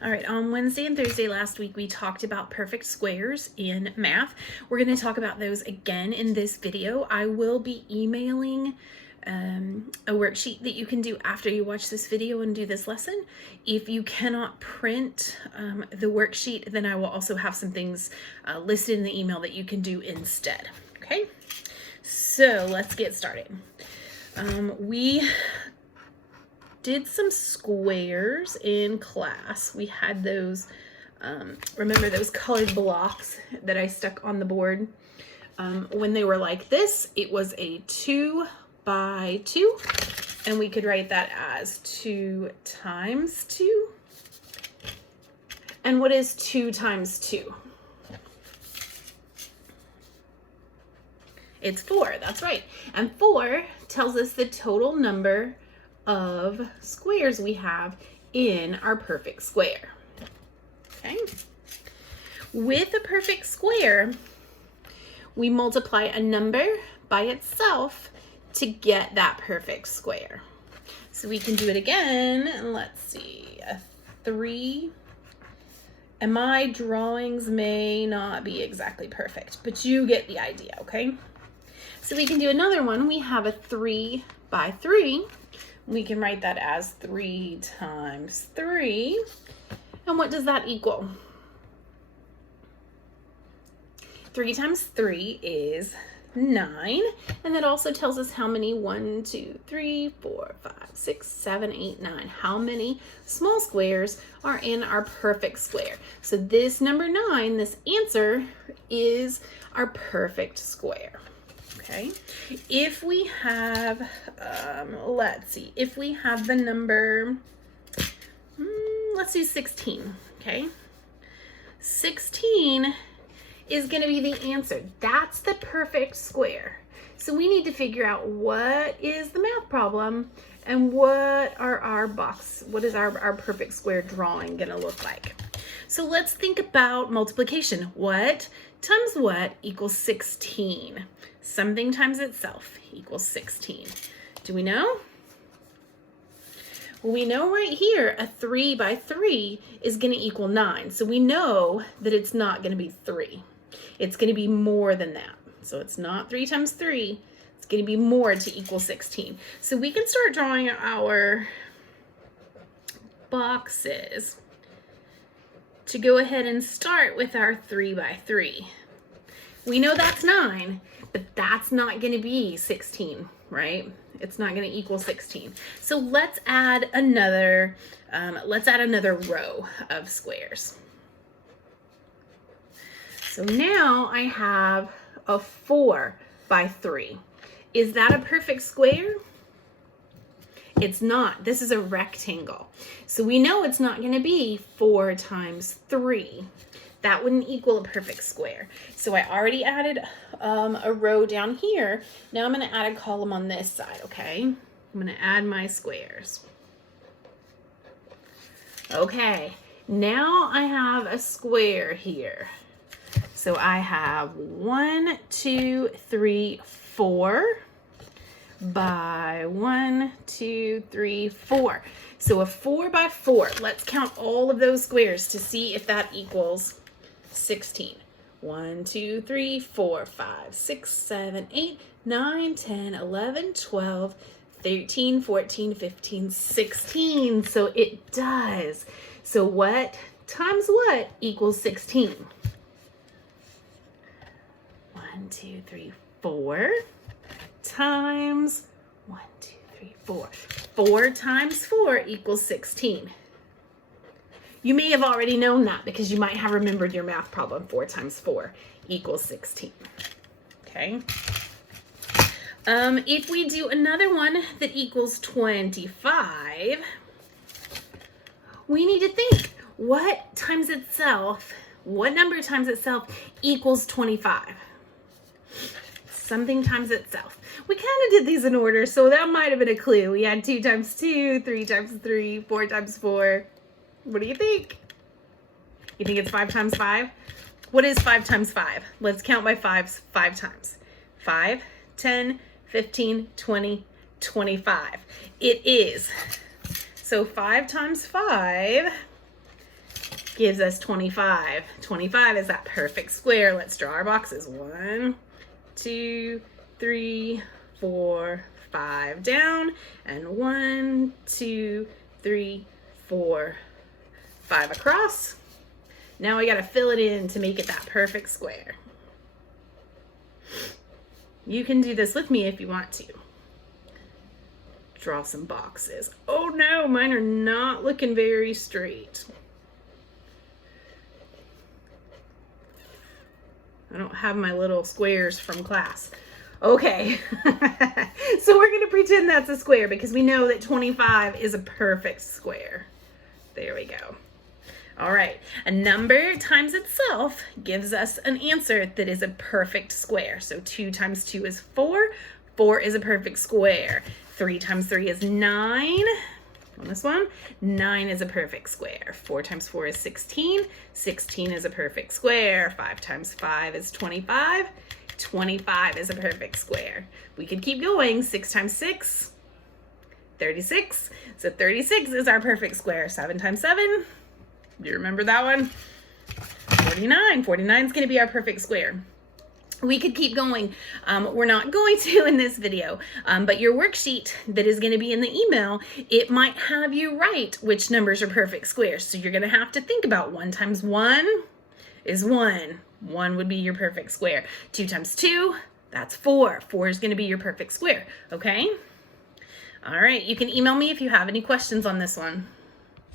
All right, on Wednesday and Thursday last week, we talked about perfect squares in math. We're going to talk about those again in this video. I will be emailing a worksheet that you can do after you watch this video and do this lesson. If you cannot print the worksheet, then I will also have some things listed in the email that you can do instead. Okay, so let's get started. We did some squares in class. We had those, remember those colored blocks that I stuck on the board? When they were like this, it was a 2 by 2, and we could write that as 2 times 2. And what is 2 times 2? It's 4, that's right. And 4 tells us the total number of squares we have in our perfect square. Okay. With a perfect square, we multiply a number by itself to get that perfect square. So we can do it again. Let's see, a 3. And my drawings may not be exactly perfect, but you get the idea, okay? So we can do another one. We have a 3 by 3. We can write that as 3 times 3. And what does that equal? 3 times 3 is 9. And that also tells us how many 1, 2, 3, 4, 5, 6, 7, 8, 9. How many small squares are in our perfect square? So this number 9, this answer, is our perfect square. Okay, if we have, let's see, if we have the number, let's do 16, okay? 16 is going to be the answer. That's the perfect square. So we need to figure out what is the math problem and what is our perfect square drawing going to look like. So let's think about multiplication. What times what equals 16? Something times itself equals 16. Do we know? Well, we know right here a 3 by 3 is going to equal 9. So we know that it's not going to be 3. It's going to be more than that. So it's not 3 times 3. It's going to be more to equal 16. So we can start drawing our boxes to go ahead and start with our 3 by 3. We know that's 9, but that's not going to be 16, right? It's not going to equal 16. So let's add another row of squares. So now I have a 4 by 3. Is that a perfect square? It's not. This is a rectangle. So we know it's not going to be 4 times 3. That wouldn't equal a perfect square. So I already added a row down here. Now I'm going to add a column on this side, okay? I'm going to add my squares. Okay, now I have a square here. So I have 1, 2, 3, 4 by 1, 2, 3, 4. So a 4 by 4. Let's count all of those squares to see if that equals 16. 1, 2, 3, 4, 5, 6, 7, 8, 9, 10, 11, 12, 13, 14, 15, 16. So it does. So what times what equals 16? 1, 2, 3, 4 times 1, 2, 3, 4. 4 times 4 equals 16. You may have already known that because you might have remembered your math problem. 4 times 4 equals 16. Okay. If we do another one that equals 25, we need to think what number times itself equals 25? Something times itself. We kind of did these in order, so that might have been a clue. We had 2 times 2, 3 times 3, 4 times 4. What do you think? You think it's 5 times 5? What is 5 times 5? Let's count by 5s 5 times. 5, 10, 15, 20, 25. It is. So 5 times 5 gives us 25. 25 is that perfect square. Let's draw our boxes. 1, 2, 3, 4, 5 down, and 1, 2, 3, 4, 5 across. Now we got to fill it in to make it that perfect square. You can do this with me if you want to. Draw some boxes. Oh no, mine are not looking very straight. I don't have my little squares from class. Okay, so we're gonna pretend that's a square because we know that 25 is a perfect square. There we go. All right, a number times itself gives us an answer that is a perfect square. So 2 times 2 is 4. 4 is a perfect square. 3 times 3 is 9. On this one, 9 is a perfect square. 4 times 4 is 16. 16 is a perfect square. 5 times 5 is 25. 25 is a perfect square. We could keep going. 6 times 6, 36. So 36 is our perfect square. 7 times 7, do you remember that one? 49. 49 is going to be our perfect square. We could keep going. We're not going to in this video, but your worksheet that is going to be in the email, it might have you write which numbers are perfect squares. So you're going to have to think about 1 times 1 is 1. 1 would be your perfect square. 2 times 2, that's 4. 4 is going to be your perfect square, okay? All right, you can email me if you have any questions on this one.